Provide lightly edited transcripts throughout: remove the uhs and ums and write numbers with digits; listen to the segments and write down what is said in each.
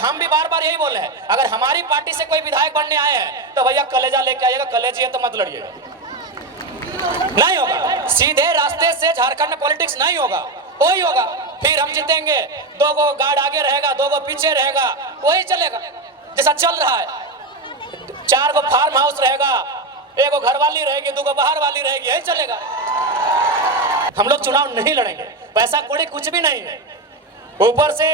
हम भी बार बार यही बोले हैं, अगर हमारी पार्टी से कोई विधायक बनने आए हैं तो भैया कलेजा लेके आइएगा, कलेजी है तो मत लड़िएगा। नहीं होगा, सीधे रास्ते से झारखंड में पॉलिटिक्स नहीं होगा, वही होगा। फिर हम जीतेंगे, 2 गो गार्ड आगे रहेगा, 2 गो पीछे रहेगा, वही चलेगा जैसा चल रहा है। 4 गो फार्म हाउस रहेगा, 1 गो घर वाली रहेगी, 2 गो बाहर वाली रहेगी, यही चलेगा। हम लोग चुनाव नहीं लड़ेंगे, पैसा कौड़ी कुछ भी नहीं है, ऊपर से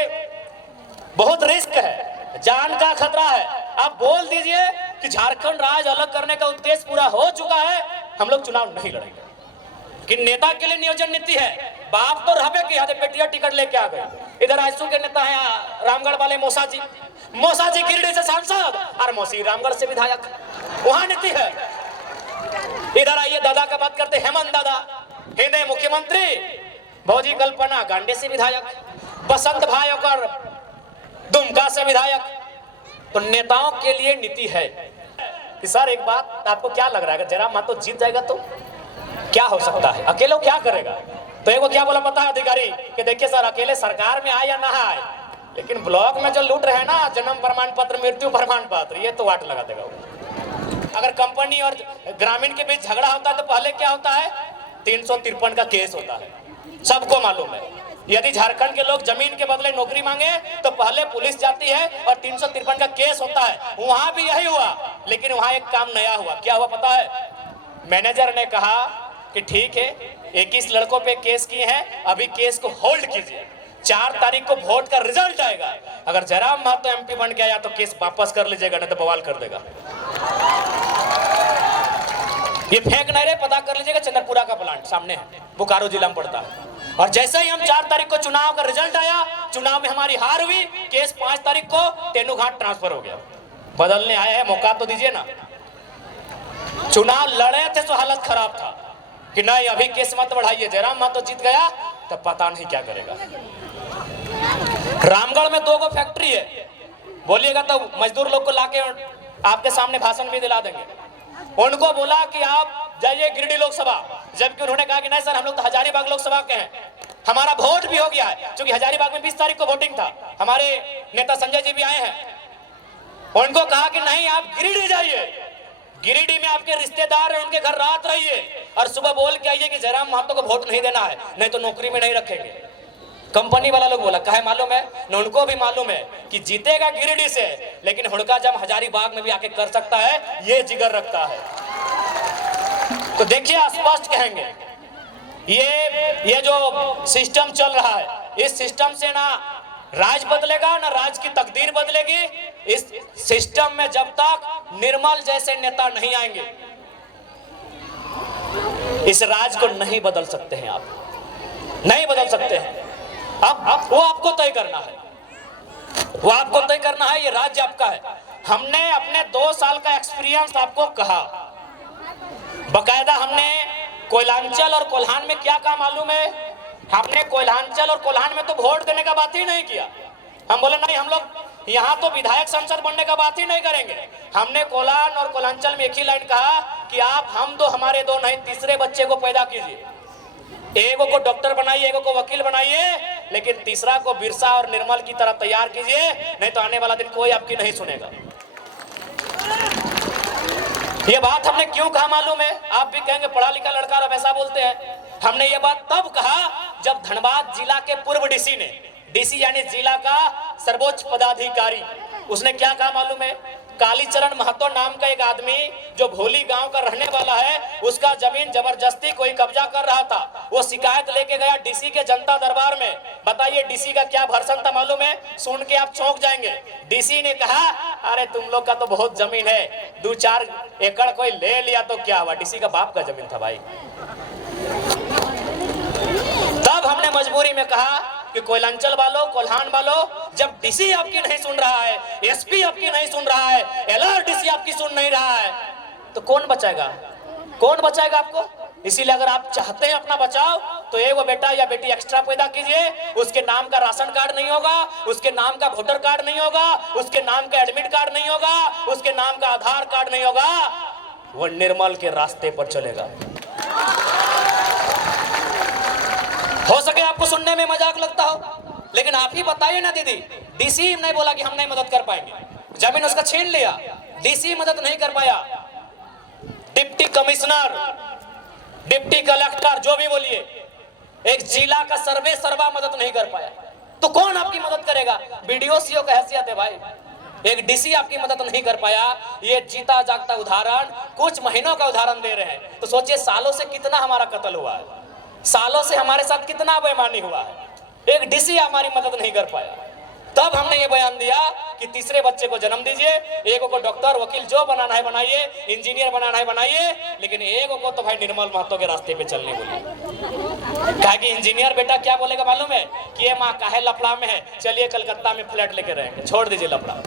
बहुत रिस्क है, जान का खतरा है। आप बोल दीजिए कि झारखंड राज्य अलग करने का उद्देश्य पूरा हो चुका है, हम लोग चुनाव नहीं लड़ेंगे। कि नेता के लिए नियोजन नीति है, बाप तो रहबे कि बेटिया टिकट लेके आ गए। इधर आजसू के नेता है रामगढ़ वाले मौसा जी गिरिडीह से सांसद और मौसी रामगढ़ से विधायक, वहां नीति है। इधर आइए दादा का बात करते, हेमंत दादा हिंदे मुख्यमंत्री, भौजी कल्पना गांडे से विधायक, बसंत भाई और दुमका से विधायक। तो नेताओं के लिए नीति है कि सर एक बात आपको क्या लग रहा है, अगर जयराम महतो जीत जाएगा तो क्या हो सकता है, अकेले वो क्या करेगा? तो एक वो क्या बोला पता है अधिकारी कि देखिए सर अकेले सरकार में आए या ना आए, लेकिन ब्लॉक में जो लूट रहे हैं ना जन्म प्रमाण पत्र मृत्यु प्रमाण पत्र, ये तो वाट लगा देगा वो। अगर कंपनी और ग्रामीण के बीच झगड़ा होता है तो पहले क्या होता है, 353 का केस होता है, सबको मालूम है। यदि झारखंड के लोग जमीन के बदले नौकरी मांगे तो पहले पुलिस जाती है और 353 का केस होता है। वहां भी यही हुआ, लेकिन वहां एक काम नया हुआ। क्या हुआ पता है? मैनेजर ने कहा कि ठीक है 21 लड़कों पे केस किए हैं, अभी केस को होल्ड कीजिए, 4 तारीख को वोट का रिजल्ट आएगा, अगर जयराम महतो एमपी बन गया या तो केस वापस कर लीजिएगा, नहीं तो बवाल कर देगा। ये फेक नहीं रहे, पता कर लीजिएगा, चंद्रपुरा का प्लांट सामने है, बोकारो जिला में पड़ता है। और जैसे ही हम 4 तारीख को चुनाव का रिजल्ट आया, चुनाव में हमारी हार हुई, केस 5 तारीख को तेनुघाट ट्रांसफर हो गया। बदलने आए हैं, मौका तो दीजिए ना। चुनाव लड़े थे तो हालत खराब था कि नहीं अभी केस मत बढ़ाइए, जयराम महतो जीत गया तो पता नहीं क्या करेगा। रामगढ़ में 2 गो फैक्ट्री है, बोलिएगा तो मजदूर लोग को लाके आपके सामने भाषण भी दिला देंगे। उनको बोला कि आप जाइए गिरिडीह लोकसभा, जबकि उन्होंने कहा कि नहीं सर हम लोग तो हजारीबाग लोकसभा के हैं, हमारा वोट भी हो गया है, क्योंकि हजारीबाग में 20 तारीख को वोटिंग था। हमारे नेता संजय जी भी आए हैं, उनको कहा कि नहीं आप गिरिडीह जाइए, गिरिडीह में आपके रिश्तेदार हैं, उनके घर रात रहिए और सुबह बोल के आइए कि जयराम महतो को वोट नहीं देना है, नहीं तो नौकरी में नहीं रखेंगे। कंपनी वाला लोग बोला काहे मालूम है न, उनको भी मालूम है कि जीतेगा गिरिडीह से, लेकिन हुड़का जब हजारीबाग में भी आके कर सकता है, ये जिगर रखता है। तो देखिए स्पष्ट कहेंगे, ये जो सिस्टम चल रहा है, इस सिस्टम से ना राज बदलेगा ना राज की तकदीर बदलेगी। इस सिस्टम में जब तक निर्मल जैसे नेता नहीं आएंगे, इस राज को नहीं बदल सकते हैं, आप नहीं बदल सकते हैं। अब वो आपको तय करना है, वो आपको तय करना है, ये राज्य आपका है। हमने अपने 2 साल का एक्सपीरियंस आपको कहा, बकायदा हमने कोयलांचल और कोल्हान में क्या काम मालूम है, हमने कोयलांचल और कोल्हान में तो वोट देने का बात ही नहीं किया। हम बोले नहीं हम लोग यहाँ तो विधायक संसद बनने का बात ही नहीं करेंगे। हमने कोल्हान और कोल्हांचल में एक ही लाइन कहा कि आप हम दो हमारे दो नहीं, तीसरे बच्चे को पैदा कीजिए, एगो को डॉक्टर बनाइए, एगो को वकील बनाइए, लेकिन तीसरा को बिरसा और निर्मल की तरह तैयार कीजिए, नहीं तो आने वाला दिन कोई आपकी नहीं सुनेगा। ये बात हमने क्यों कहा मालूम है? आप भी कहेंगे पढ़ा लिखा लड़का और ऐसा बोलते हैं। हमने ये बात तब कहा जब धनबाद जिला के पूर्व डीसी ने, डीसी यानी जिला का सर्वोच्च पदाधिकारी, उसने क्या कहा मालूम है? कालीचरण महतो नाम का एक आदमी जो भोली गांव का रहने वाला है, उसका जमीन जबरदस्ती कोई कब्जा कर रहा था। वो शिकायत लेके गया डीसी के जनता दरबार में। बताइए डीसी का क्या भर्सन था मालूम है? सुन के आप चौंक जाएंगे। डीसी ने कहा अरे तुम लोग का तो बहुत जमीन है, 2-4 एकड़ कोई ले लिया तो क्या हुआ? डीसी का बाप का जमीन था भाई। तब हमने मजबूरी में कहा कि कोयलांचल वालों, कोल्हान वालों, जब डीसी आपकी नहीं सुन रहा है, एसपी आपकी नहीं सुन रहा है, एलआरडीसी आपकी सुन नहीं रहा है, तो कौन बचाएगा? कौन बचाएगा आपको? इसीलिए अगर आप चाहते हैं अपना बचाव, तो एक वो बेटा या बेटी एक्स्ट्रा पैदा कीजिए। उसके नाम का राशन कार्ड नहीं होगा, उसके नाम का वोटर कार्ड नहीं होगा, उसके नाम का एडमिट कार्ड नहीं होगा, उसके नाम का आधार कार्ड नहीं होगा, वो निर्मल के रास्ते पर चलेगा। हो सके आपको सुनने में मजाक लगता हो, लेकिन आप ही बताइए ना दीदी, डीसी नहीं बोला कि हम नहीं मदद कर पाएंगे, जमीन उसका छीन लिया, डीसी मदद नहीं कर पाया, डिप्टी कमिश्नर, डिप्टी कलेक्टर, जो भी बोलिए, एक जिला का सर्वे सर्वा मदद नहीं कर पाया, तो कौन आपकी मदद करेगा? बीडीओ सीओ का हैसियत है भाई, एक डीसी आपकी मदद नहीं कर पाया। ये जीता जागता उदाहरण, कुछ महीनों का उदाहरण दे रहे हैं, तो सोचिए सालों से कितना हमारा कत्ल हुआ है, सालों से हमारे साथ कितना बेईमानी हुआ है, एक डीसी हमारी मदद नहीं कर पाया। तब हमने ये बयान दिया कि तीसरे बच्चे को जन्म दीजिए, एक को डॉक्टर वकील जो बनाना है बनाइए, इंजीनियर बनाना है बनाइए, लेकिन एक को तो भाई निर्मल महतो के रास्ते पे चलने बोलिए। कहा कि इंजीनियर बेटा क्या बोलेगा मालूम है कि ये माँ काहे लफड़ा में है, चलिए कलकत्ता में फ्लैट लेके रहेंगे, छोड़ दीजिए लफड़ा।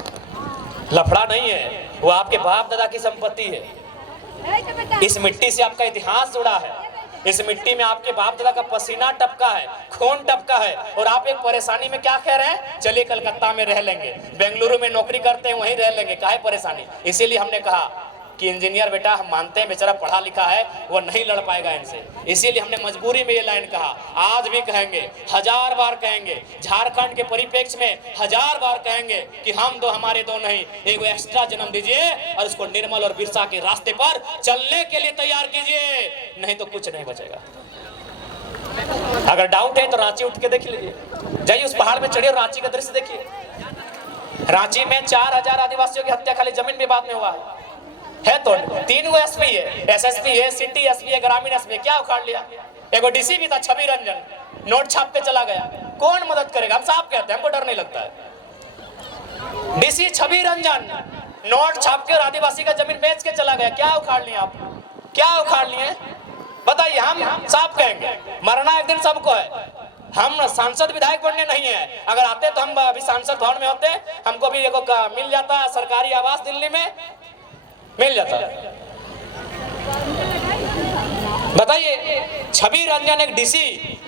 लफड़ा नहीं है, वो आपके बाप दादा की संपत्ति है, इस मिट्टी से आपका इतिहास जुड़ा है, इस मिट्टी में आपके बाप दादा का पसीना टपका है, खून टपका है, और आप एक परेशानी में क्या कह रहे हैं, चलिए कलकत्ता में रह लेंगे, बेंगलुरु में नौकरी करते हैं वहीं रह लेंगे, काहे परेशानी। इसीलिए हमने कहा कि इंजीनियर बेटा हम मानते हैं बेचारा पढ़ा लिखा है, वो नहीं लड़ पाएगा इनसे, इसीलिए हमने मजबूरी में ये लाइन कहा, आज भी कहेंगे, 1000 बार कहेंगे, झारखंड के परिप्रेक्ष्य में 1000 बार कहेंगे कि हम दो हमारे दो नहीं, एक एक्स्ट्रा जन्म दीजिए और उसको निर्मल और बिरसा के रास्ते पर चलने के लिए तैयार कीजिए, नहीं तो कुछ नहीं बचेगा। अगर डाउट है तो रांची उठ के देख लीजिए, जाइए उस पहाड़ में चढ़िए, रांची का दृश्य देखिए। रांची में 4000 आदिवासियों की हत्या खाली जमीन विवाद में हुआ है तो 3 गो एसपी है, एसएसपी है, सिटी एसपी है, ग्रामीण एसपी है, क्या उखाड़ लिया। एगो डीसी भी था छवि रंजन, नोट छापते चला गया, कौन मदद करेगा? हम साफ कहते हैं, हमको डर नहीं लगता है। डीसी छवि रंजन नोट छाप के और आदिवासी का जमीन बेच के चला गया, क्या उखाड़ लिए आप, क्या उखाड़ लिए बताइए। हम साफ कहेंगे, मरना एक दिन सबको है, हम सांसद विधायक बनने नहीं है, अगर आते तो हम अभी सांसद भवन में होते, हमको भी एगो मिल जाता सरकारी आवास, दिल्ली में मिल जाता। बताइए, छवि रंजन एक डीसी,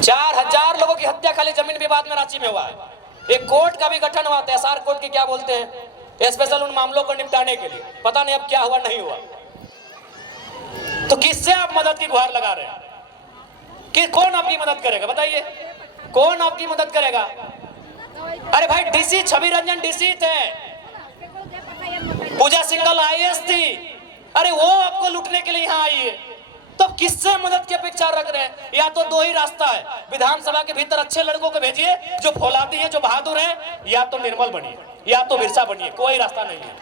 4000 लोगों की हत्या खाली जमीन विवाद में रांची में हुआ है। एक कोर्ट का भी गठन हुआ, एसआर कोर्ट की क्या बोलते हैं, स्पेशल उन मामलों को निपटाने के लिए, पता नहीं अब क्या हुआ नहीं हुआ। तो किससे आप मदद की गुहार लगा रहे हैं कि कौन आपकी मदद करेगा? बताइए, कौन आपकी मदद करेगा? अरे भाई डीसी छवि रंजन डीसी थे, पूजा सिंघल आईएएस थी, अरे वो आपको लूटने के लिए यहाँ आई है, तो किससे मदद की अपेक्षा रख रहे हैं? या तो दो ही रास्ता है, विधानसभा के भीतर अच्छे लड़कों को भेजिए जो फौलादी है, जो बहादुर है, या तो निर्मल बनिए, या तो बिरसा बनिए, कोई रास्ता नहीं है।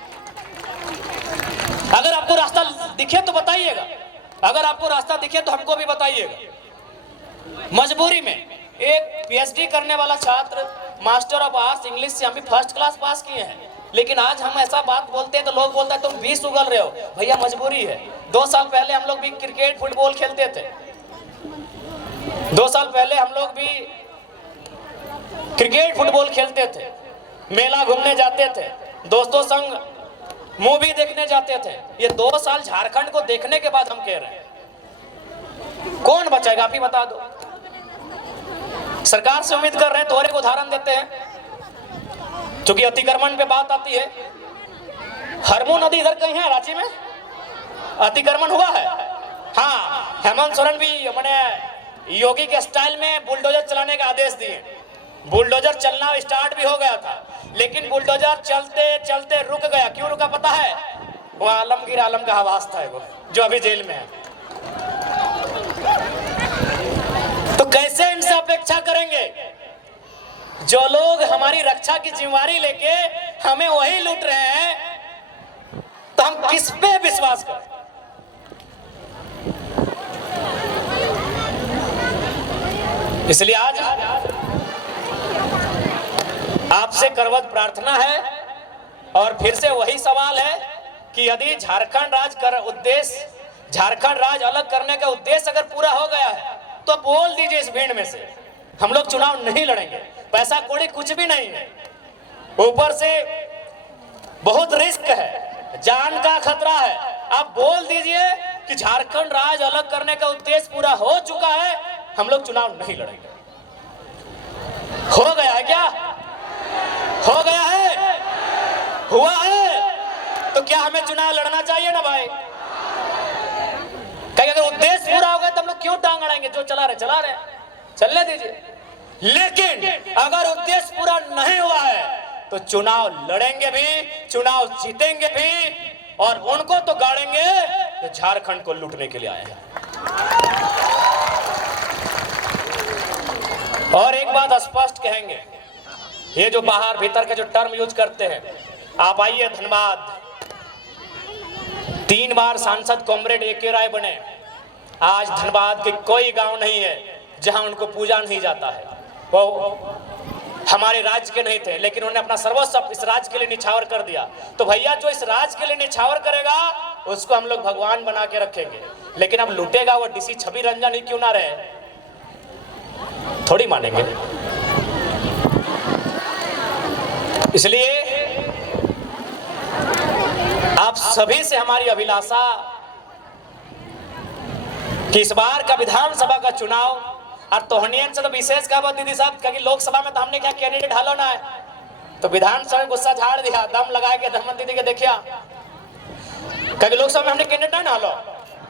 अगर आपको रास्ता दिखे तो बताइएगा, अगर आपको रास्ता दिखे तो हमको भी बताइएगा। मजबूरी में एक पीएचडी करने वाला छात्र मास्टर ऑफ आर्ट्स इंग्लिश से हम भी फर्स्ट क्लास पास किए हैं, लेकिन आज हम ऐसा बात बोलते हैं तो लोग बोलते हैं तुम 20 उगल रहे हो। भैया मजबूरी है, 2 साल पहले हम लोग भी क्रिकेट फुटबॉल खेलते थे, 2 साल पहले हम लोग भी क्रिकेट फुटबॉल खेलते थे, मेला घूमने जाते थे, दोस्तों संग मूवी देखने जाते थे। ये 2 साल झारखंड को देखने के बाद हम कह रहे हैं कौन बचाएगा? आप ही बता दो। सरकार से उम्मीद कर रहे हैं तो और एक उदाहरण देते हैं, क्योंकि अतिक्रमण पे बात आती है। हरमू नदी इधर कहीं है रांची में, अतिक्रमण हुआ है। हाँ, हेमंत सोरेन भी मैंने योगी के स्टाइल में बुलडोजर चलाने का आदेश दिए, बुलडोजर चलना स्टार्ट भी हो गया था, लेकिन बुलडोजर चलते चलते रुक गया। क्यों रुका पता है? वो आलमगीर आलम का आवाज था वो, जो अभी जेल में है। तो कैसे इनसे अपेक्षा करेंगे? जो लोग हमारी रक्षा की जिम्मेदारी लेके हमें वही लूट रहे हैं, तो हम किस पे विश्वास करें? इसलिए आज आपसे करवत प्रार्थना है, और फिर से वही सवाल है कि यदि झारखंड राज्य अलग करने का उद्देश्य अगर पूरा हो गया है तो बोल दीजिए इस भीड़ में से, हम लोग चुनाव नहीं लड़ेंगे, पैसा कौड़ी कुछ भी नहीं है, ऊपर से बहुत रिस्क है, जान का खतरा है। आप बोल दीजिए कि झारखंड राज्य अलग करने का उद्देश्य पूरा हो चुका है, हम लोग चुनाव नहीं लड़ेंगे। हो गया है क्या? हो गया है? हुआ है? तो क्या हमें चुनाव लड़ना चाहिए ना भाई? कहीं अगर उद्देश्य पूरा हो गया तो हम लोग क्यों टांग अड़ाएंगे? जो चला रहे चलने दीजिए। लेकिन अगर उद्देश्य पूरा नहीं हुआ है तो चुनाव लड़ेंगे भी, चुनाव जीतेंगे भी, और उनको तो गाड़ेंगे जो झारखंड को लूटने के लिए आए हैं। और एक बात स्पष्ट कहेंगे, ये जो बाहर भीतर के जो टर्म यूज करते हैं, आप आइए धनबाद, 3 बार सांसद कॉमरेड ए के राय बने। आज धनबाद के कोई गांव नहीं है जहां उनको पूजा नहीं जाता है। वो हमारे राज्य के नहीं थे, लेकिन उन्होंने अपना सर्वस्व इस राज्य के लिए निछावर कर दिया। तो भैया जो इस राज्य के लिए निछावर करेगा उसको हम लोग भगवान बना के रखेंगे, लेकिन अब लूटेगा वो डीसी छवि रंजन ही क्यों ना रहे, थोड़ी मानेंगे। इसलिए आप सभी से हमारी अभिलाषा कि इस बार का विधानसभा का चुनाव, और तोहनियन से तो विशेष का बात दीदी साहब, क्योंकि लोकसभा में तो हमने क्या कैंडिडेट हालो ना है, तो विधानसभा में गुस्सा झाड़ दिया, दम लगा के धर्मन दीदी के देखिया, क्योंकि लोकसभा में हमने कैंडिडेट नहीं ना हालो,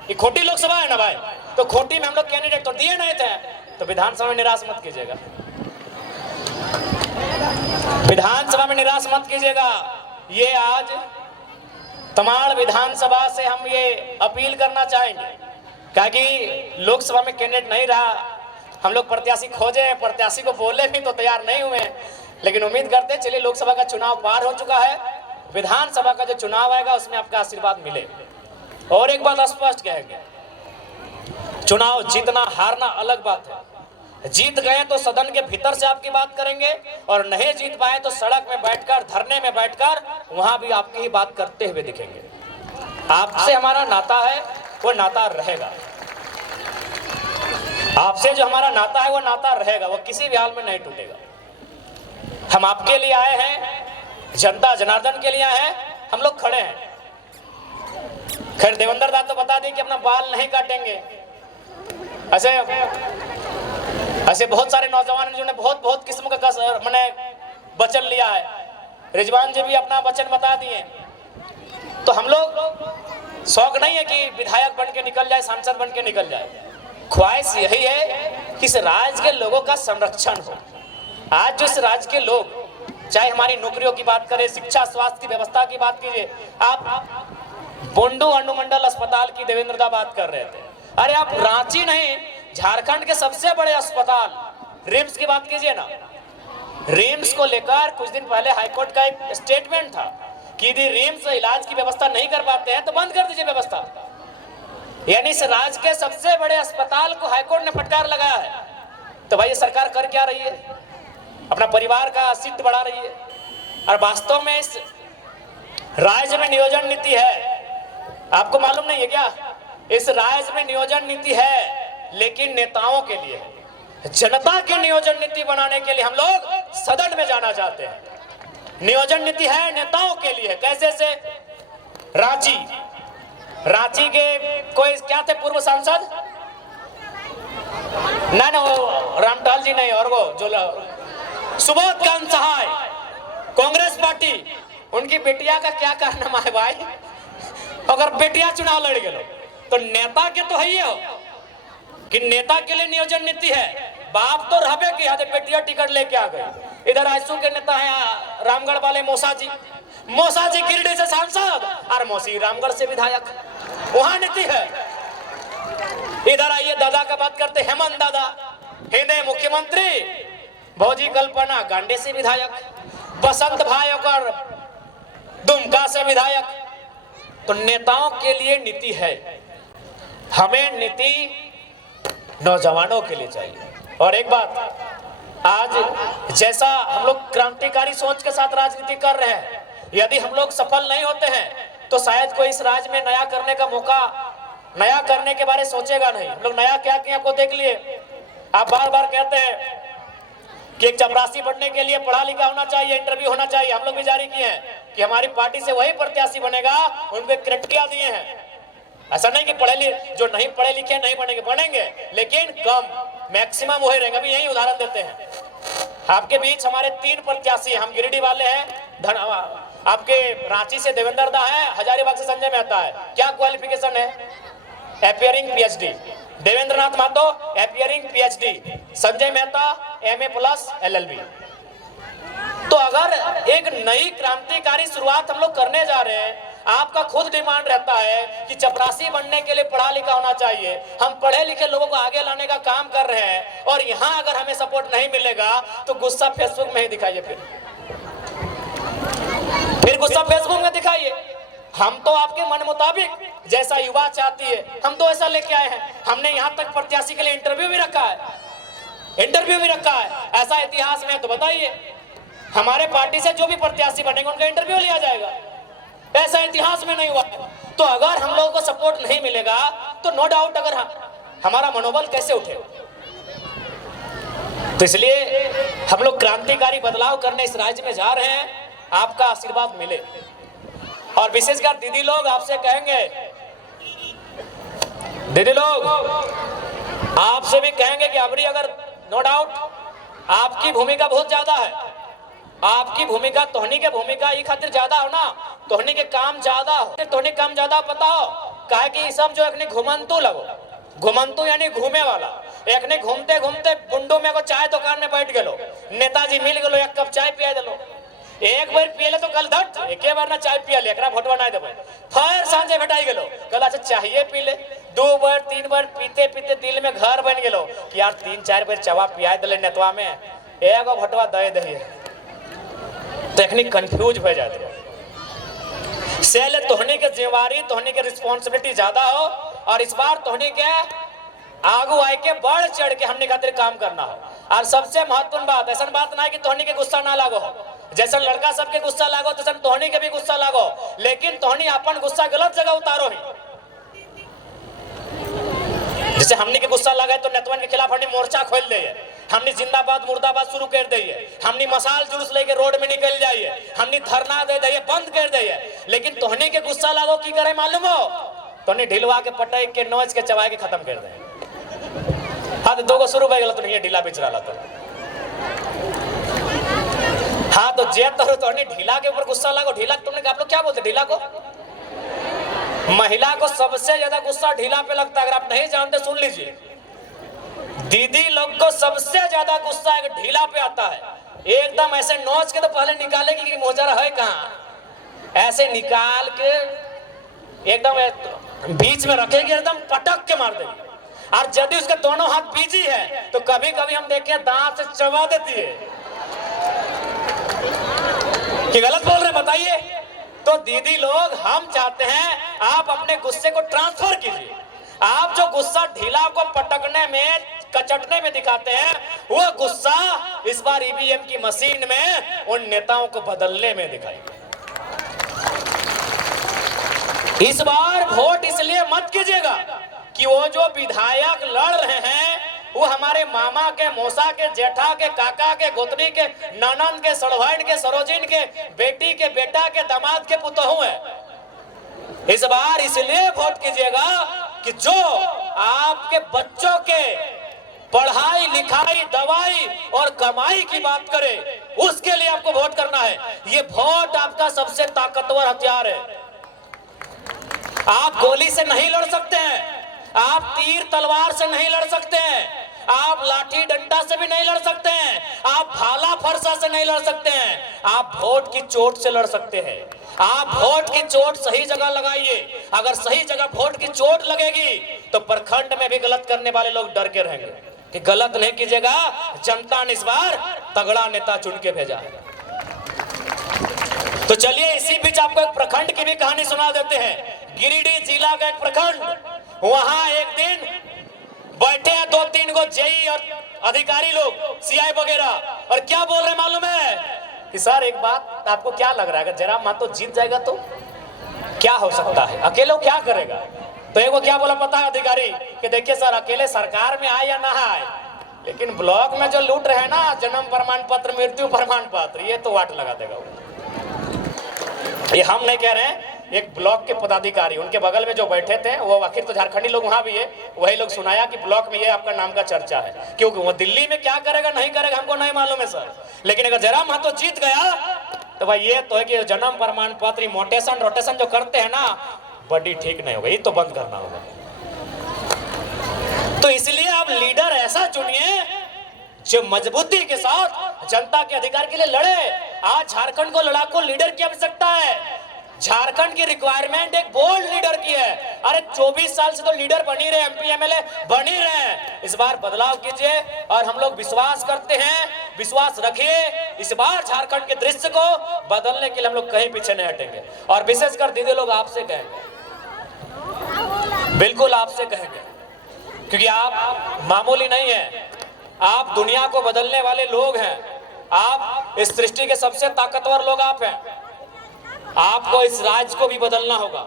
ये खोटी लोकसभा है ना भाई, तो खोटी में हम लोग कैंडिडेट तो दिए नहीं थे, तो विधानसभा में निराश मत कीजिएगा, विधानसभा में निराश मत कीजिएगा। ये आज तमाड़ विधानसभा से हम ये अपील करना चाहेंगे, क्योंकि लोकसभा में कैंडिडेट नहीं रहा, हम लोग प्रत्याशी खोजे, प्रत्याशी को बोले भी तो तैयार नहीं हुए, लेकिन उम्मीद करते चलिए लोकसभा का चुनाव पार हो चुका है, विधानसभा का जो चुनाव आएगा उसमें आपका आशीर्वाद मिले। और एक बात स्पष्ट कहेंगे, चुनाव जीतना हारना अलग बात है, जीत गए तो सदन के भीतर से आपकी बात करेंगे, और नहीं जीत पाए तो सड़क में बैठकर, धरने में बैठकर वहां भी आपकी ही बात करते हुए दिखेंगे। आपसे हमारा नाता है वो नाता रहेगा, आपसे जो हमारा नाता है वो नाता रहेगा, वो किसी भी हाल में नहीं टूटेगा। हम आपके लिए आए हैं, जनता जनार्दन के लिए आए हैं, हम लोग खड़े हैं। खैर देवेंद्र दा तो बता दें कि अपना बाल नहीं काटेंगे, ऐसे बहुत सारे नौजवान जिन्होंने बहुत किस्म का मैंने वचन लिया है, रिजवान जी भी अपना वचन बता दिए। तो हम लोग शौक नहीं है कि विधायक बन के निकल जाए, सांसद बन के निकल जाए, ख्वाहिश यही है कि इस राज्य के लोगों का संरक्षण हो। आज जो इस राज्य के लोग, चाहे हमारी नौकरियों की बात करें, शिक्षा स्वास्थ्य की व्यवस्था की बात कीजिए, आप बोंडू अनुमंडल अस्पताल की देवेंद्र दा बात कर रहे थे, अरे आप रांची नहीं, झारखंड के सबसे बड़े अस्पताल रिम्स की बात कीजिए ना। रिम्स को लेकर कुछ दिन पहले हाईकोर्ट का एक स्टेटमेंट था कि यदि रिम्स इलाज की व्यवस्था नहीं कर पाते हैं तो बंद कर दीजिए व्यवस्था। यानी इस राज्य के सबसे बड़े अस्पताल को हाईकोर्ट ने फटकार लगाया है। तो भाई ये सरकार कर क्या रही है, अपना परिवार का सीट बढ़ा रही है, और वास्तव में इस राज्य में नियोजन नीति है, आपको मालूम नहीं है क्या? इस राज्य में नियोजन नीति है, लेकिन नेताओं के लिए, जनता की नियोजन नीति बनाने के लिए हम लोग सदन में जाना चाहते हैं। नियोजन नीति है नेताओं के लिए, कैसे से? रांची के कोई क्या थे पूर्व सांसद, ना वो रामटाल जी नहीं, और वो जो सुबोध कांत सहाय, कांग्रेस पार्टी, उनकी बेटिया का क्या कारनामा है भाई? अगर बेटिया चुनाव लड़ गए तो नेता के तो है ही हो कि नेता के लिए नियोजन नीति है। बाप तो रहबे की है, बेटिया टिकट लेके आ गई। इधर आजसू के नेता है रामगढ़ वाले मौसा जी गिरिडीह से सांसद, और मौसी रामगढ़ से विधायक, वहां नीति है। इधर आइए दादा का बात करते, हेमंत दादा हिंदे मुख्यमंत्री, भौजी कल्पना गांडे से विधायक, बसंत भाई और दुमका से विधायक। तो नेताओं के लिए नीति है, हमें नीति नौजवानों के लिए चाहिए। और एक बात, आज जैसा हम लोग क्रांतिकारी सोच के साथ राजनीति कर रहे हैं, यदि हम लोग सफल नहीं होते हैं तो शायद कोई इस राज्य में नया करने का मौका, नया करने के बारे सोचेगा नहीं। हम लोग नया क्या किया आपको देख लिए। आप बार बार कहते हैं कि एक चपरासी बनने के लिए पढ़ा लिखा होना चाहिए, इंटरव्यू होना चाहिए। हम लोग भी जारी किए हैं कि हमारी पार्टी से वही प्रत्याशी बनेगा, उनको क्राइटेरिया दिए हैं। ऐसा नहीं कि जो नहीं पढ़े लिखे नहीं बनेंगे, लेकिन कम, मैक्सिमम वही रहेंगे। अभी यही उदाहरण देते हैं, आपके बीच हमारे 3 प्रत्याशी, हम गिरिडीह वाले हैं, आपके रांची से देवेंद्र दा है, हजारीबाग से संजय मेहता है। क्या क्वालिफिकेशन है? Appearing PhD. Devendra Nath Mahato appearing PhD, Sanjay Mehta MA+ LLB। तो अगर एक नई क्रांतिकारी शुरुआत हम लोग करने जा रहे हैं, आपका खुद डिमांड रहता है कि चपरासी बनने के लिए पढ़ा लिखा होना चाहिए, हम पढ़े लिखे लोगों को आगे लाने का काम कर रहे हैं, और यहाँ अगर हमें सपोर्ट नहीं मिलेगा तो गुस्सा फेसबुक में ही दिखाइए, फिर गुस्सा फेसबुक में दिखाइए। हम तो आपके मन मुताबिक जैसा युवा चाहती है हम तो ऐसा लेके आए हैं। हमने यहाँ तक प्रत्याशी के लिए इंटरव्यू भी रखा है, ऐसा इतिहास में तो बताइए, हमारे पार्टी से जो भी प्रत्याशी बनेंगे उनका इंटरव्यू लिया जाएगा, ऐसा इतिहास में नहीं हुआ। तो अगर हम लोगों को सपोर्ट नहीं मिलेगा तो नो डाउट अगर हमारा मनोबल कैसे उठे। तो इसलिए हम लोग क्रांतिकारी बदलाव करने इस राज्य में जा रहे हैं, आपका आशीर्वाद मिले। और विशेषकर दीदी लोग आपसे कहेंगे, दीदी लोग आपसे भी कहेंगे कि अबरी अगर नो डाउट आपकी भूमिका बहुत ज्यादा है, आपकी भूमिका तोहनी के भूमिका ये खातिर ज्यादा हो ना, तोहनी के काम ज्यादा हो, तोहनी काम ज्यादा पता हो, कहे कि सब जो एक घुमंतु लगो, घुमंतु यानी घूमे वाला, एक घूमते घूमते बुंडो में को चाय दुकान में बैठ गलो, नेताजी मिल गलो, एक कप चाय पिया दिलो, एक बार पियले तो कल धट एक बार ना चाय पिया ले, एकरा भोटवा नहीं देबे, फिर सांझे भेटाई गेलो, कल अच्छा चाहिए पी ले, 2 बार 3 बार पीते पीते दिल में घर बन गेलो कि यार 3-4 बार चावा पिया दिले नेतवा में, एगो भोटवा दे दे, तखनी कंफ्यूज हो जाते हैं। सेल तोहनी के जिम्मेवारी, तोहनी के रिस्पॉन्सिबिलिटी ज्यादा हो, और इस बार तोहनी के आगू आए के बढ़ चढ़ के हमने खातिर काम करना हो। और सबसे महत्वपूर्ण बात, ऐसा बात ना है कि तोहनी के गुस्सा ना लागो, जैसा लड़का सबके गुस्सा लागो तैसा तोहनी के भी गुस्सा लागो, लेकिन तोहनी अपन गुस्सा गलत जगह उतारो ही। जैसे हमने के गुस्सा लगा तो नेतवन के खिलाफ हमने मोर्चा खोल दे, हमने जिंदाबाद मुर्दाबाद शुरू कर दिए, हमने मसाल जुलूस लेके रोड में निकल जाइए, हमने धरना दे दिए, बंद कर दिए, लेकिन तोहनी के गुस्सा लागो की करे मालूम हो, तोहनी ढिलवा के पटक के नोच के चबाए के खत्म कर दे। हाँ तो 2 को शुरू हो गया तो नहीं ढीला बेच रहा तो, हाँ तो जे तोहनी ढीला के ऊपर गुस्सा लागो, ढीला तुमने आप लोग क्या बोलते ढीला को, महिला को सबसे ज्यादा गुस्सा ढीला पे लगता है, अगर आप नहीं जानते सुन लीजिए, दीदी लोग को सबसे ज्यादा गुस्सा एक ढीला पे आता है, एकदम ऐसे नोच के तो पहले निकालेगी कि मोजरा है कहाँ, ऐसे निकाल के एकदम बीच में रखेगी, एकदम पटक के मार देगी, और यदि उसके दोनों हाथ बीजी है तो कभी कभी हम देखे दांत से चबा देती है। कि गलत बोल रहे बताइए? तो दीदी लोग हम चाहते हैं आप अपने गुस्से को ट्रांसफर कीजिए, आप जो गुस्सा ढीला को पटकने में कचटने में दिखाते हैं वो गुस्सा इस बार ईवीएम की मशीन में उन नेताओं को बदलने में दिखाएंगे। इस बार वोट इसलिए मत कीजिएगा कि वो जो विधायक लड़ रहे हैं वो हमारे मामा के, मौसा के, जेठा के, काका के, गोतनी के, ननन के, सड़वाइन के, सरोजिन के, बेटी के, बेटा के, दामाद के पुतहू है। इस बार इसलिए वोट कीजिएगा कि जो आपके बच्चों के पढ़ाई लिखाई, दवाई और कमाई की बात करे, उसके लिए आपको वोट करना है। ये वोट आपका सबसे ताकतवर हथियार है। आप गोली से नहीं लड़ सकते हैं, आप तीर तलवार से नहीं लड़ सकते हैं, आप लाठी डंडा से भी नहीं लड़ सकते हैं, आप भाला फरसा से नहीं लड़ सकते हैं, आप वोट की चोट से लड़ सकते हैं। आप वोट की चोट सही जगह लगाइए, अगर सही जगह वोट की चोट लगेगी तो प्रखंड में भी गलत करने वाले लोग डर के रहेंगे कि गलत नहीं कीजिएगा, जनता ने इस बार तगड़ा नेता चुन के भेजा है। तो चलिए इसी बीच आपको एक प्रखंड की भी कहानी सुना देते हैं। गिरिडीह जिला का एक प्रखंड, वहां एक दिन बैठे हैं 2-3 गो जेई और अधिकारी लोग, सीआई वगैरह, और क्या बोल रहे मालूम है कि सर एक बात आपको क्या लग रहा है, अगर जरा मातो जीत जाएगा तो क्या हो सकता है, अकेले क्या करेगा? तो एक वो क्या बोला पता है अधिकारी कि देखिए सर अकेले सरकार में आए या ना आए, लेकिन ब्लॉक में जो लूट रहे हैं ना जन्म प्रमाण पत्र, मृत्यु प्रमाण पत्र, ये तो वाट लगा देगा। ये हम नहीं कह रहे हैं, एक ब्लॉक के पदाधिकारी उनके बगल में जो बैठे थे वो आखिर तो झारखंडी लोग वहां भी है, वही लोग सुनाया कि ब्लॉक में ये आपका नाम का चर्चा है, क्योंकि वो दिल्ली में क्या करेगा नहीं करेगा हमको नहीं मालूम है सर, लेकिन अगर जरा महतो जीत गया तो भाई ये तो है कि जन्म प्रमाण पत्र मोटेशन रोटेशन जो करते हैं ना बड़ी ठीक नहीं होगा, ये तो बंद करना होगा। तो इसलिए आप लीडर ऐसा चुनिए जो मजबूती के साथ जनता के अधिकार के लिए लड़े। आज झारखंड को लड़ाकू लीडर की आवश्यकता है। झारखंड की रिक्वायरमेंट एक बोल्ड लीडर की है। अरे 24 साल से तो लीडर बनी रहे, एमपी एमएलए बनी रहे। इस बार बदलाव कीजिए और हम लोग विश्वास करते हैं, विश्वास रखिए, इस बार झारखंड के दृश्य को बदलने के लिए हम लोग कहीं पीछे नहीं हटेंगे। और विशेषकर दीदी लोग आपसे कहेंगे, बिल्कुल आपसे कहेंगे, क्योंकि आप मामूली नहीं है, आप दुनिया को बदलने वाले लोग हैं। आप इस सृष्टि के सबसे ताकतवर लोग आप हैं। आपको इस राज्य को भी बदलना होगा,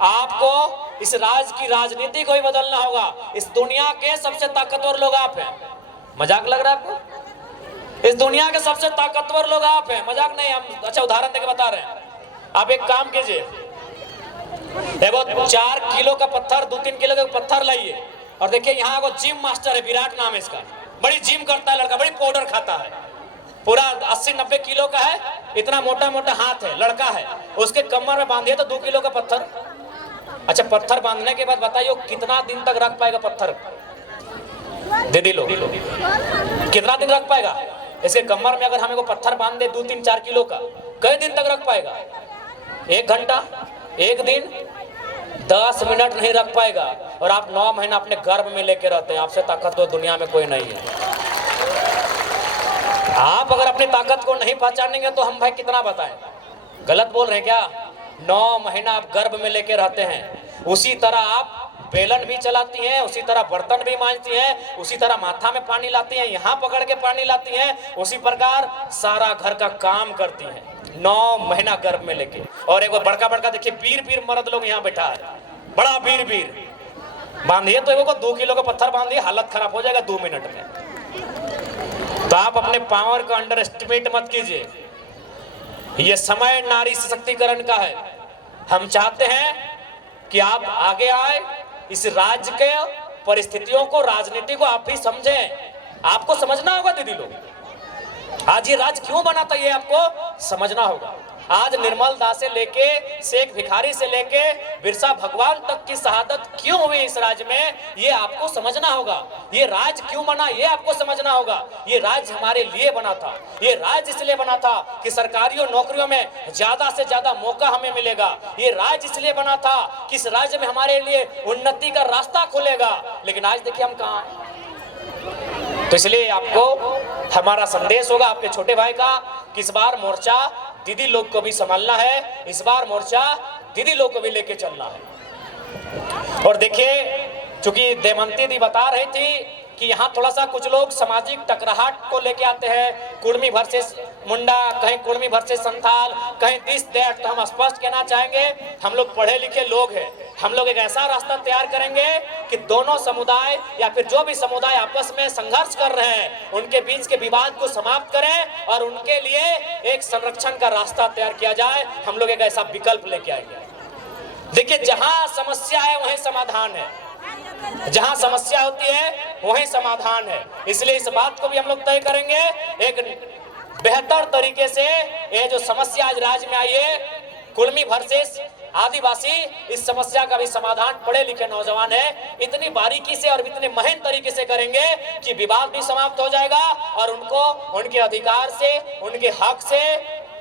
आपको इस राज्य की राजनीति को भी बदलना होगा। इस दुनिया के सबसे ताकतवर लोग आप हैं। मजाक लग रहा है आपको? इस दुनिया के सबसे ताकतवर लोग आप हैं, मजाक नहीं, हम अच्छा उदाहरण देके बता रहे हैं। आप एक काम कीजिए, देखो 4 किलो का पत्थर, 2-3 किलो का पत्थर लाइए और देखिए यहाँ को जिम मास्टर है, विराट नाम है इसका, बड़ी जिम करता है लड़का, बड़ी पाउडर खाता है, पूरा 80-90 किलो का है, इतना मोटा मोटा हाथ है, लड़का है, उसके कमर में बांधिए तो 2 किलो का पत्थर। अच्छा, पत्थर बांधने के बाद बताइए कितना दिन तक रख पाएगा पत्थर? दीदी लोग कितना दिन रख पाएगा? इसके कमर में अगर हमें को पत्थर बांध दे 2-3-4 किलो का, कई दिन तक रख पाएगा? 1 घंटा, 1 दिन, 10 मिनट नहीं रख पाएगा। और आप 9 महीना अपने गर्भ में लेके रहते हैं। आपसे ताकतवर दुनिया में कोई नहीं है। आप अगर अपनी ताकत को नहीं पहचानेंगे तो हम भाई कितना बताएं? गलत बोल रहे हैं क्या? 9 महीना आप गर्भ में लेके रहते हैं। उसी तरह आप बेलन भी चलाती हैं, उसी तरह बर्तन भी मांजती हैं, उसी तरह माथा में पानी लाती हैं, यहाँ पकड़ के पानी लाती हैं, उसी प्रकार सारा घर का काम करती हैं 9 महीना गर्भ में लेके। और एक बड़का बड़का देखिए वीर मर्द लोग यहाँ बैठा है, बड़ा वीर बांधिए तो एगो 2 किलो का पत्थर बांधिए, हालत खराब हो जाएगा 2 मिनट में। तो आप अपने पावर को अंडर एस्टिमेट मत कीजिए। ये समय नारी सशक्तिकरण का है। हम चाहते हैं कि आप आगे आए, इस राज्य के परिस्थितियों को, राजनीति को आप भी समझें। आपको समझना होगा दीदी लोग, आज ये राज्य क्यों बना था ये आपको समझना होगा। आज निर्मल दास से लेके शेख भिखारी से लेके बिरसा भगवान तक की शहादत क्यों हुई इस राज्य में, ये आपको समझना होगा। ये राज्य क्यों बना ये आपको समझना होगा। ये राज्य हमारे लिए बना था। ये राज्य इसलिए बना था कि सरकारी नौकरियों में ज्यादा से ज्यादा मौका हमें मिलेगा। ये राज्य इसलिए बना था कि इस राज्य में हमारे लिए उन्नति का रास्ता खुलेगा। लेकिन आज देखिए हम कहाँ हैं। तो इसलिए आपको हमारा संदेश होगा आपके छोटे भाई का कि इस बार मोर्चा दीदी लोग को भी संभालना है, इस बार मोर्चा दीदी लोग को भी लेके चलना है। और देखिए, चूंकि देवंती दी बता रही थी कि यहाँ थोड़ा सा कुछ लोग सामाजिक टकराहट को लेके आते हैं, कुर्मी वर्सेस मुंडा, कहीं कुर्मी वर्सेस संथाल, कहीं दिस दैट। तो हम स्पष्ट कहना चाहेंगे, हम लोग पढ़े लिखे लोग हैं, हम लोग एक ऐसा रास्ता तैयार करेंगे कि दोनों समुदाय या फिर जो भी समुदाय आपस में संघर्ष कर रहे हैं उनके बीच के विवाद को समाप्त करें और उनके लिए एक संरक्षण का रास्ता तैयार किया जाए। हम लोग एक ऐसा विकल्प लेके आएंगे। देखिए, जहां समस्या है वहीं समाधान है, जहां समस्या होती है वहीं समाधान है। इसलिए इस बात को भी हम लोग तय करेंगे एक बेहतर तरीके से। ये जो समस्या आज राज्य में आई है, कुर्मी वर्सेस आदिवासी, इस समस्या का भी समाधान पढ़े लिखे नौजवान है इतनी बारीकी से और इतने महीन तरीके से करेंगे कि विवाद भी समाप्त हो जाएगा और उनको उनके अधिकार से, उनके हक से,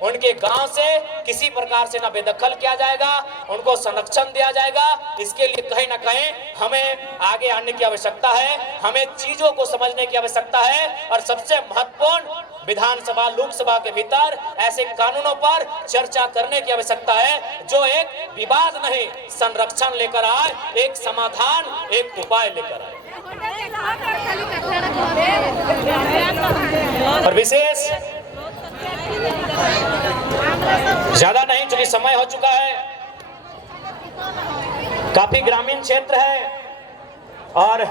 उनके गांव से किसी प्रकार से ना बेदखल किया जाएगा, उनको संरक्षण दिया जाएगा। इसके लिए कहीं ना कहीं हमें आगे आने की आवश्यकता है, हमें चीजों को समझने की आवश्यकता है। और सबसे महत्वपूर्ण, विधानसभा लोकसभा के भीतर ऐसे कानूनों पर चर्चा करने की आवश्यकता है जो एक विवाद नहीं, संरक्षण लेकर आए, एक समाधान, एक उपाय लेकर आए। और विशेष ज्यादा नहीं, चूंकि समय हो चुका है, काफी ग्रामीण क्षेत्र है और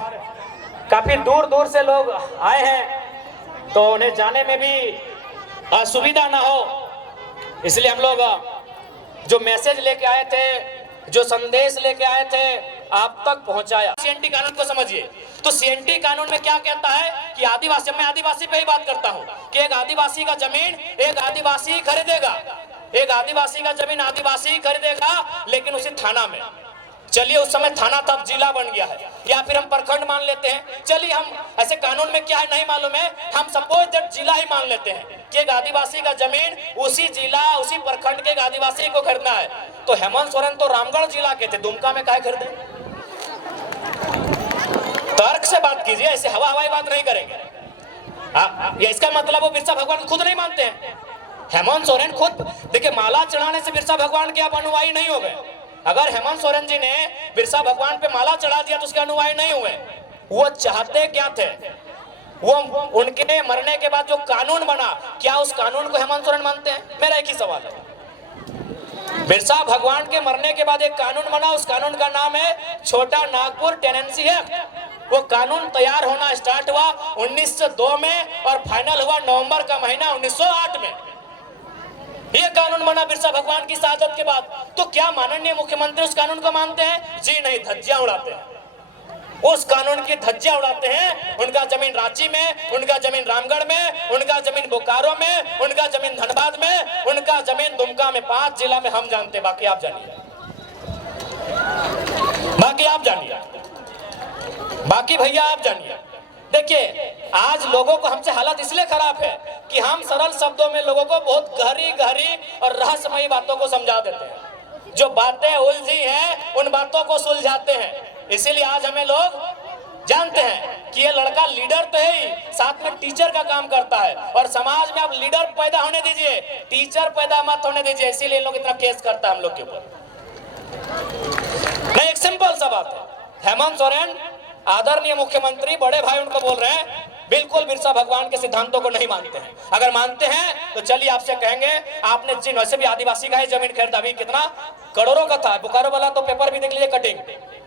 काफी दूर दूर से लोग आए हैं, तो उन्हें जाने में भी असुविधा ना हो, इसलिए हम लोग जो मैसेज लेके आए थे, जो संदेश लेके आए थे, आप तक पहुंचाया। सीएनटी कानून को समझिए। तो सीएनटी कानून में क्या कहता है कि आदिवासी, मैं आदिवासी पे ही बात करता हूं, कि एक आदिवासी का जमीन एक आदिवासी खरीदेगा, एक आदिवासी का जमीन आदिवासी खरीदेगा, लेकिन उसी थाना में चलिए उस समय थाना था, अब जिला बन गया है, या फिर हम प्रखंड मान लेते हैं। चलिए हम ऐसे कानून में क्या है नहीं मालूम है, हम सपोज दैट जिला ही मान लेते हैं कि एक आदिवासी का जमीन उसी जिला उसी प्रखंड के आदिवासी को खरीदना है। तो हेमंत सोरेन तो रामगढ़ जिला के थे, दुमका में काहे खरीदे? तर्क से बात कीजिए, ऐसे हवा हवाई बात नहीं करेंगे। ये इसका मतलब वो बिरसा भगवान खुद नहीं मानते हैं। हेमंत सोरेन खुद देखिए, माला चढ़ाने से बिरसा भगवान के आप अनुयायी नहीं हो गए। अगर हेमंत सोरेन जी ने बिरसा भगवान पे माला चढ़ा दिया तो उसके अनुयायी नहीं हुए। वो चाहते क्या थे? वो उनके मरने के बाद जो कानून बना, क्या उस कानून को हेमंत सोरेन मानते हैं? मेरा एक ही सवाल है। बिरसा भगवान के मरने के बाद एक कानून बना, उस कानून का नाम है छोटा नागपुर टेनेंसी एक्ट। वो कानून तैयार होना स्टार्ट हुआ 1902 में और फाइनल हुआ नवंबर का महीना 1908 में। ये कानून बना बिरसा भगवान की शहादत के बाद। तो क्या माननीय मुख्यमंत्री उस कानून को मानते हैं? जी नहीं, धज्जियां उड़ाते हैं। उस कानून की धज्जियां उड़ाते हैं। उनका जमीन रांची में, उनका जमीन रामगढ़ में, उनका जमीन बोकारो में, उनका जमीन धनबाद में, उनका जमीन दुमका में, 5 जिला में हम जानते, बाकी आप जानिए, बाकी आप जानिए, बाकी भैया आप जानिए। देखिए आज लोगों को हमसे हालत इसलिए खराब है कि हम सरल शब्दों में लोगों को बहुत गहरी गहरी और रहस्यमयी बातों को समझा देते हैं। जो बातें उलझी हैं उन बातों को सुलझाते हैं। इसीलिए आज हमें लोग जानते हैं कि ये लड़का लीडर तो है ही, साथ में टीचर का काम करता है। और समाज में आप लीडर पैदा होने दीजिए, टीचर पैदा मत होने दीजिए। इसीलिए लोग इतना केस करता है हम लोग के ऊपर। नहीं, एक सिंपल सा बात है। हेमंत सोरेन आदरणीय मुख्यमंत्री, बड़े भाई उनको बोल रहे हैं, बिल्कुल बिरसा भगवान के सिद्धांतों को नहीं मानते हैं। अगर मानते हैं तो चलिए आपसे कहेंगे, आपने जिन वैसे भी आदिवासी का ही जमीन खरीदा, अभी कितना करोड़ों का था, बोकारो वाला तो पेपर भी देख लीजिए, कटिंग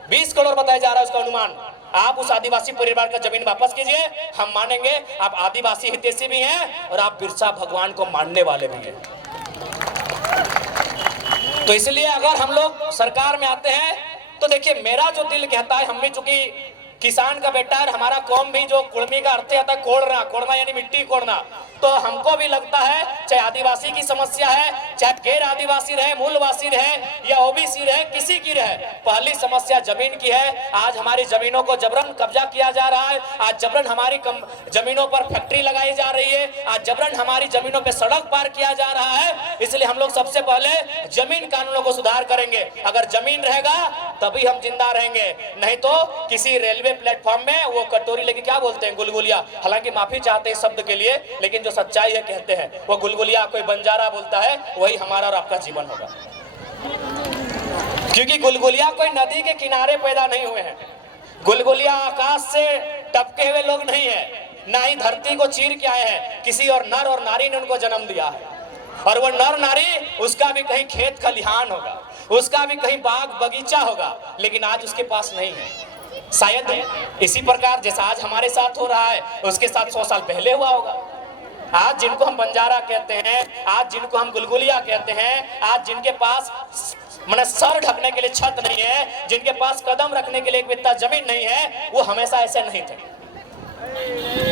20 करोड़ बताया जा रहा है उसका अनुमान। आप उस आदिवासी परिवार का जमीन वापस कीजिए, हम मानेंगे आप आदिवासी हितैषी भी हैं और आप बिरसा भगवान को मानने वाले भी हैं। तो इसलिए अगर हम लोग सरकार में आते हैं तो देखिए, मेरा जो दिल कहता है, हम भी चूंकि किसान का बेटा है, हमारा कौम भी जो कुर्मी का अर्थ आता है कोड़ना, कोड़ना यानी मिट्टी कोड़ना, तो हमको भी लगता है चाहे आदिवासी की समस्या है, चाहे गैर आदिवासी रहे, मूलवासी रहे या ओबीसी रहे, किसी की रहे, पहली समस्या जमीन की है। आज हमारी जमीनों को जबरन कब्जा किया जा रहा है, आज जबरन हमारी जमीनों पर फैक्ट्री लगाई जा रही है, आज जबरन हमारी जमीनों पर सड़क पार किया जा रहा है। इसलिए हम लोग सबसे पहले जमीन कानूनों को सुधार करेंगे। अगर जमीन रहेगा तभी हम जिंदा रहेंगे, नहीं तो किसी रेलवे प्लेटफॉर्म में वो कटोरी लेके क्या बोलते हैं, गुलगुलिया, हालांकि माफी चाहते हैं शब्द के लिए, लेकिन जो सच्चाई है कहते हैं, वो गुलगुलिया कोई बंजारा बोलता है, वही हमारा और आपका जीवन होगा। क्योंकि गुलगुलिया कोई नदी के किनारे पैदा नहीं हुए हैं, गुलगुलिया आकाश से टपके हुए लोग नहीं है, ना ही धरती को चीर के आए हैं, किसी और नर और नारी ने उनको जन्म दिया है। और वो नर नारी, उसका भी कहीं खेत खलिहान होगा, उसका भी कहीं बाग बगीचा होगा, लेकिन आज उसके पास नहीं है। शायद इसी प्रकार जैसा आज हमारे साथ हो रहा है, उसके साथ 100 साल पहले हुआ होगा। आज जिनको हम बंजारा कहते हैं, आज जिनको हम गुलगुलिया कहते हैं, आज जिनके पास माने सर ढकने के लिए छत नहीं है, जिनके पास कदम रखने के लिए एक बित्ता जमीन नहीं है, वो हमेशा ऐसे नहीं थे,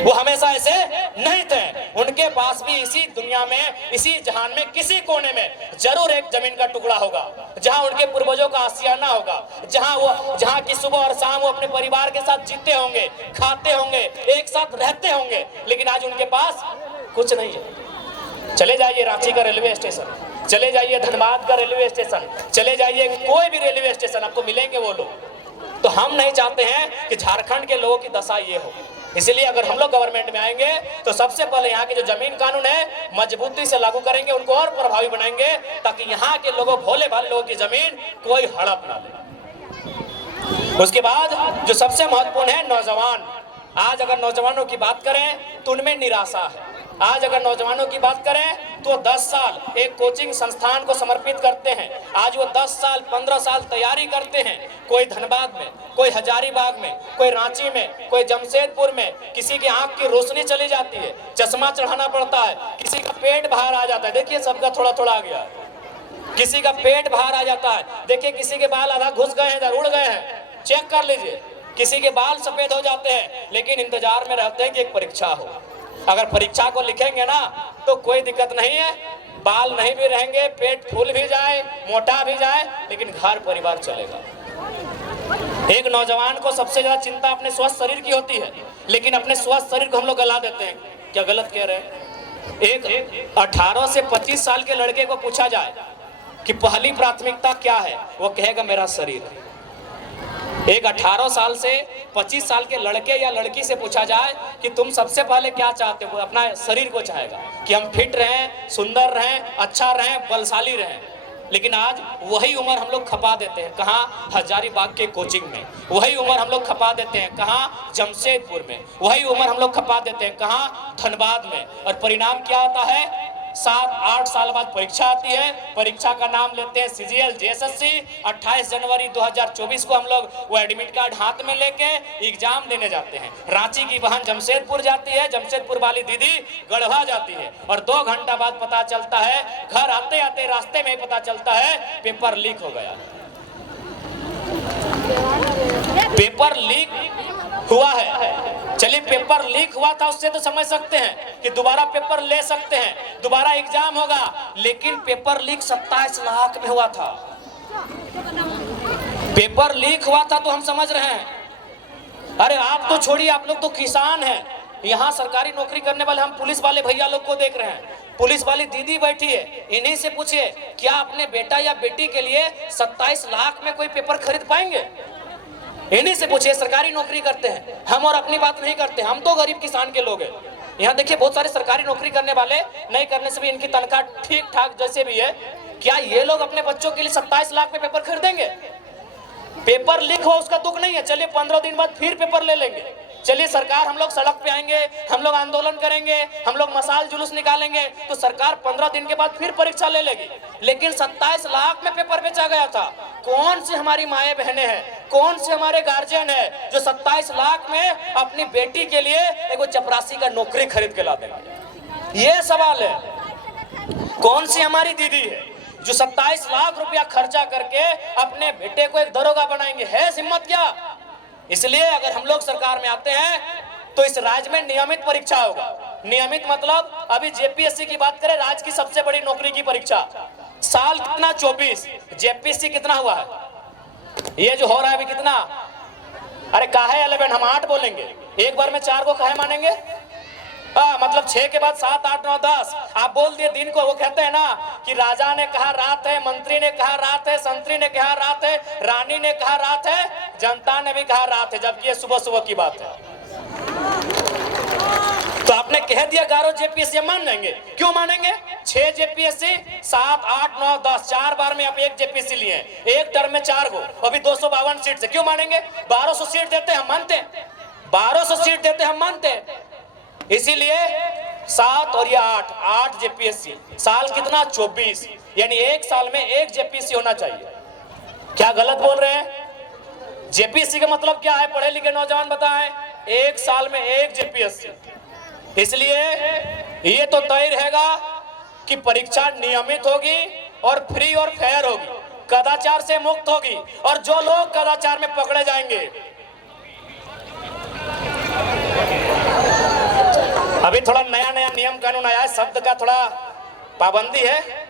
वो हमेशा ऐसे नहीं थे। उनके पास भी इसी दुनिया में, इसी जहान में, किसी कोने में जरूर एक जमीन का टुकड़ा होगा जहां उनके पूर्वजों का आशियाना होगा, जहां की सुबह और शाम वो अपने परिवार के साथ जीते होंगे, खाते होंगे, एक साथ रहते होंगे। लेकिन आज उनके पास कुछ नहीं है। चले जाइए रांची का रेलवे स्टेशन, चले जाइए धनबाद का रेलवे स्टेशन, चले जाइए कोई भी रेलवे स्टेशन, आपको मिलेंगे वो लोग। तो हम नहीं चाहते हैं कि झारखंड के लोगों की दशा ये हो। इसलिए अगर हम लोग गवर्नमेंट में आएंगे तो सबसे पहले यहाँ के जो जमीन कानून है मजबूती से लागू करेंगे, उनको और प्रभावी बनाएंगे, ताकि यहाँ के लोगों, भोले भाले लोगों की जमीन कोई हड़प ना ले। उसके बाद जो सबसे महत्वपूर्ण है, नौजवान। आज अगर नौजवानों की बात करें तो उनमें निराशा है। आज अगर नौजवानों की बात करें तो 10 साल एक कोचिंग संस्थान को समर्पित करते हैं। आज वो 10 साल 15 साल तैयारी करते हैं। कोई धनबाद में, कोई हजारीबाग में, कोई रांची में, कोई जमशेदपुर में, किसी की आंख की रोशनी चली जाती है, चश्मा चढ़ाना पड़ता है, किसी का पेट बाहर आ जाता है। देखिए सबका थोड़ा थोड़ा आ गया है, किसी का पेट बाहर आ जाता है। देखिए किसी के बाल आधा घुस गए हैं, उड़ गए हैं, चेक कर लीजिए। किसी के बाल सफेद हो जाते हैं, लेकिन इंतजार में रहते हैं कि एक परीक्षा हो। अगर परीक्षा को लिखेंगे ना तो कोई दिक्कत नहीं है, बाल नहीं भी रहेंगे, पेट फूल भी जाए, मोटा भी जाए, लेकिन घर परिवार चलेगा। एक नौजवान को सबसे ज्यादा चिंता अपने स्वस्थ शरीर की होती है, लेकिन अपने स्वस्थ शरीर को हम लोग गला देते हैं। क्या गलत कह रहे हैं? एक 18 से 25 साल के लड़के को पूछा जाए कि पहली प्राथमिकता क्या है, वो कहेगा मेरा शरीर। एक 18 साल से 25 साल के लड़के या लड़की से पूछा जाए कि तुम सबसे पहले क्या चाहते हो, अपना शरीर को चाहेगा कि हम फिट रहें, सुंदर रहें, अच्छा रहें, बलशाली रहें। लेकिन आज वही उम्र हम लोग खपा देते हैं कहाँ? हजारीबाग के कोचिंग में। वही उम्र हम लोग खपा देते हैं कहाँ? जमशेदपुर में। वही उम्र हम लोग खपा देते हैं कहाँ? धनबाद में। और परिणाम क्या होता है? 7-8 साल बाद परीक्षा आती है। परीक्षा का नाम लेते हैं CGL JSSC। 28 जनवरी 2024 को हम लोग वो एडमिट कार्ड हाथ में लेके एग्जाम देने जाते हैं। रांची की बहन जमशेदपुर जाती है, जमशेदपुर वाली दीदी गढ़वा जाती है, और 2 घंटा बाद पता चलता है, घर आते आते रास्ते में पता चलता है पेपर लीक हो गया। पेपर लीक हुआ है। चलिए, पेपर लीक हुआ था, उससे तो समझ सकते हैं कि दोबारा पेपर ले सकते हैं, दोबारा एग्जाम होगा। लेकिन पेपर लीक 27 लाख में हुआ था। पेपर लीक हुआ था तो हम समझ रहे हैं। अरे आप तो छोड़िए, आप लोग तो किसान हैं। यहाँ सरकारी नौकरी करने वाले हम पुलिस वाले भैया लोग को देख रहे हैं। पुलिस वाली दीदी बैठी है, इन्हीं से पूछिए क्या अपने बेटा या बेटी के लिए 27 लाख में कोई पेपर खरीद पाएंगे? इन्हीं से पूछिए, सरकारी नौकरी करते हैं हम और अपनी बात नहीं करते। हम तो गरीब किसान के लोग हैं। यहाँ देखिए, बहुत सारे सरकारी नौकरी करने वाले, नहीं करने से भी इनकी तनख्वाह ठीक ठाक जैसे भी है। क्या ये लोग अपने बच्चों के लिए 27 लाख में पेपर खरीदेंगे? पेपर लीक हो उसका दुख नहीं है, चलिए 15 दिन बाद फिर पेपर ले लेंगे। चलिए सरकार, हम लोग सड़क पे आएंगे, हम लोग आंदोलन करेंगे, हम लोग मसाल जुलूस निकालेंगे, तो सरकार 15 दिन के बाद फिर परीक्षा ले लेगी। लेकिन 27 लाख में पेपर बेचा गया था। कौन सी हमारी माए बहनें हैं, कौन से हमारे गार्जियन है जो 27 लाख में अपनी बेटी के लिए एक चपरासी का नौकरी खरीद के ला देंगे? ये सवाल है। कौन सी हमारी दीदी है जो 27 लाख रुपया खर्चा करके अपने बेटे को एक दरोगा बनाएंगे? है हिम्मत क्या? इसलिए अगर हम लोग सरकार में आते हैं तो इस राज्य में नियमित परीक्षा होगा। नियमित मतलब अभी JPSC की बात करें, राज्य की सबसे बड़ी नौकरी की परीक्षा, साल कितना? 24। JPSC कितना हुआ है? ये जो हो रहा है अभी कितना? अरे काहे 11, हम 8 बोलेंगे, एक बार में 4 को काहे मानेंगे? मतलब 6 के बाद 7, 8, 9, 10 आप बोल दिए दिन को। वो कहते हैं ना कि राजा ने कहा रात है, मंत्री ने कहा रात है, संतरी ने कहा रात है, रानी ने कहा रात है, जनता ने भी कहा रात है, जबकि ये सुबह सुबह की बात है। तो आपने कह दिया 11 JPSC, मान लेंगे? क्यों मानेंगे? 6 JPSC, 7, 8, 9, 10, 4 बार में आप 1 JPSC लिए, एक टर्म में 4 गो, अभी 252 सीट से क्यों मानेंगे? 1200 सीट देते हम मानते, 1200 सीट देते हम मानते। इसीलिए 7 और ये 8 JPSC, साल कितना? 24, यानी एक साल में 1 JPSC होना चाहिए। क्या गलत बोल रहे हैं? JPSC का मतलब क्या है? पढ़े लिखे नौजवान बताएं। एक साल में 1 JPSC। इसलिए ये तो तय रहेगा कि परीक्षा नियमित होगी और फ्री और फेयर होगी, कदाचार से मुक्त होगी। और जो लोग कदाचार में पकड़े जाएंगे, अभी थोड़ा नया नया नियम कानून आया है, शब्द का थोड़ा पाबंदी है।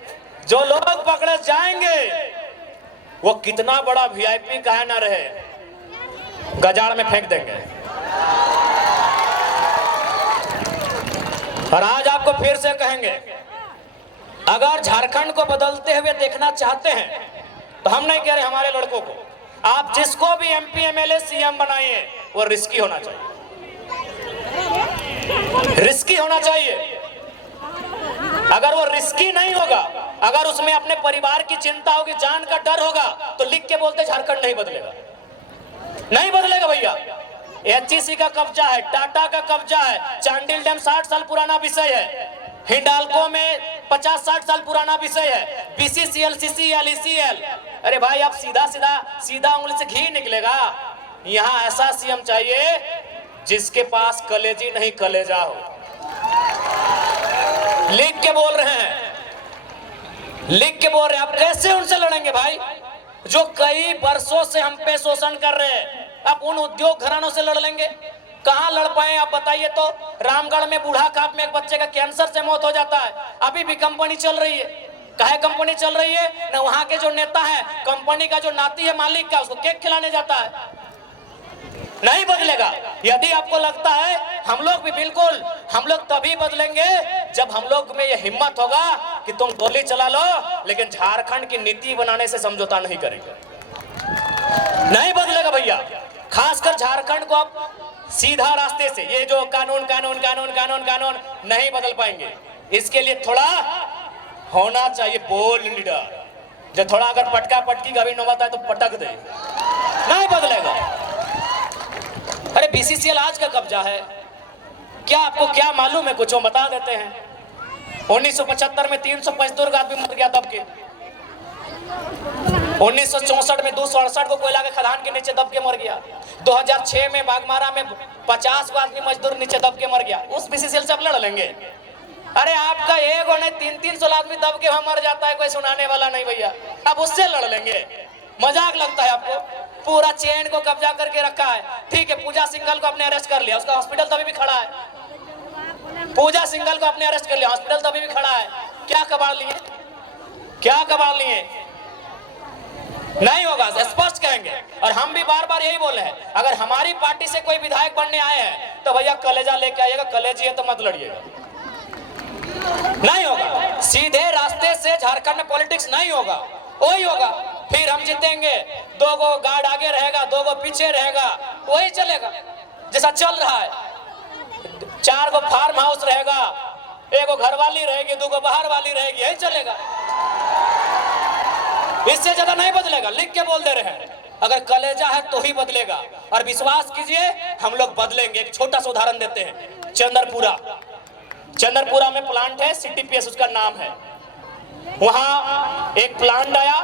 जो लोग पकड़े जाएंगे वो कितना बड़ा VIP काहे ना रहे, गजाड़ में फेंक देंगे। और आज आपको फिर से कहेंगे, अगर झारखंड को बदलते हुए देखना चाहते हैं तो हम नहीं कह रहे हमारे लड़कों को, आप जिसको भी MP MLA CM बनाइए, वो रिस्की होना चाहिए, रिस्की होना चाहिए। अगर वो रिस्की नहीं होगा, अगर उसमें अपने परिवार की चिंता होगी, जान का डर होगा, तो लिख के बोलते झारखंड नहीं बदलेगा, नहीं बदलेगा भैया। HEC का कब्जा है, टाटा का कब्जा है, चांडिल डैम 60 साल पुराना विषय है, हिंडाल्को में 50-60 साल पुराना विषय है, BCCL, CCL, ECL। अरे भाई, आप सीधा उंगली से घी निकलेगा। यहाँ ऐसा CM चाहिए जिसके पास कलेजी नहीं कलेजा हो। लिख के बोल रहे हैं, लिख के बोल रहे हैं। आप कैसे उनसे लड़ेंगे भाई जो कई वर्षों से हम पे शोषण कर रहे हैं? आप उन उद्योग घरानों से लड़ लेंगे? कहां लड़ पाए आप बताइए तो। रामगढ़ में बूढ़ा खाप में एक बच्चे का कैंसर से मौत हो जाता है, अभी भी कंपनी चल रही है। काहे कंपनी चल रही है ना, वहां के जो नेता है, कंपनी का जो नाती है मालिक का, उसको केक खिलाने जाता है। नहीं बदलेगा। यदि आपको लगता है हम लोग भी बिल्कुल, हम लोग तभी बदलेंगे जब हम लोग में ये हिम्मत होगा कि तुम गोली चला लो लेकिन झारखंड की नीति बनाने से समझौता नहीं करेंगे। नहीं बदलेगा भैया। खासकर झारखंड को आप सीधा रास्ते से, ये जो कानून कानून कानून कानून कानून नहीं बदल पाएंगे। इसके लिए थोड़ा होना चाहिए बोल्ड लीडर, जो थोड़ा अगर पटका पटकी का भी नौबत है तो पटक दे। नहीं बदलेगा। अरे बीसीसीएल आज का कब्जा है, क्या आपको क्या मालूम है? कुछ वो बता देते हैं। 1975 में 300 मजदूर आदमी मर गया दब के। 1964 में 268 को कोयला के खदान के नीचे दब के मर गया। 2006 में बागमारा में 50 को आदमी मजदूर नीचे दब के मर गया। उस बीसीसीएल से आप लड़ लेंगे? अरे आपका एक और नहीं 300 आदमी दब के वहां मर जाता है, कोई सुनाने वाला नहीं भैया। आप उससे लड़ लेंगे? मजाक लगता है आपको? पूरा चेन को कब्जा करके रखा है। ठीक है, पूजा सिंघल को आपने अरेस्ट कर लिया, उसका हॉस्पिटल तभी भी खड़ा है। पूजा सिंघल को आपने अरेस्ट कर लिया, हॉस्पिटल तभी भी खड़ा है। क्या कबाड़ लिए? क्या कबाड़ लिए? नहीं होगा, स्पष्ट कहेंगे। और हम भी बार बार यही बोले हैं, अगर हमारी पार्टी से कोई विधायक बनने आए हैं तो भैया कलेजा लेके आइएगा। कलेजी है तो मत लड़िएगा। नहीं होगा। सीधे रास्ते से झारखंड में पॉलिटिक्स नहीं होगा, वही होगा। फिर हम जीतेंगे, 2 गो गार्ड आगे रहेगा, 2 गो पीछे रहेगा, वही चलेगा जैसा चल रहा है। 4 गो फार्म हाउस रहेगा, 1 गो घर वाली रहेगी, 2 गो बाहर वाली रहेगी, यही चलेगा। इससे ज्यादा नहीं बदलेगा। लिख के बोल दे रहे हैं, अगर कलेजा है तो ही बदलेगा। और विश्वास कीजिए हम लोग बदलेंगे। एक छोटा सा उदाहरण देते हैं। चंद्रपुरा में प्लांट है, CTPS उसका नाम है। वहां एक प्लांट आया।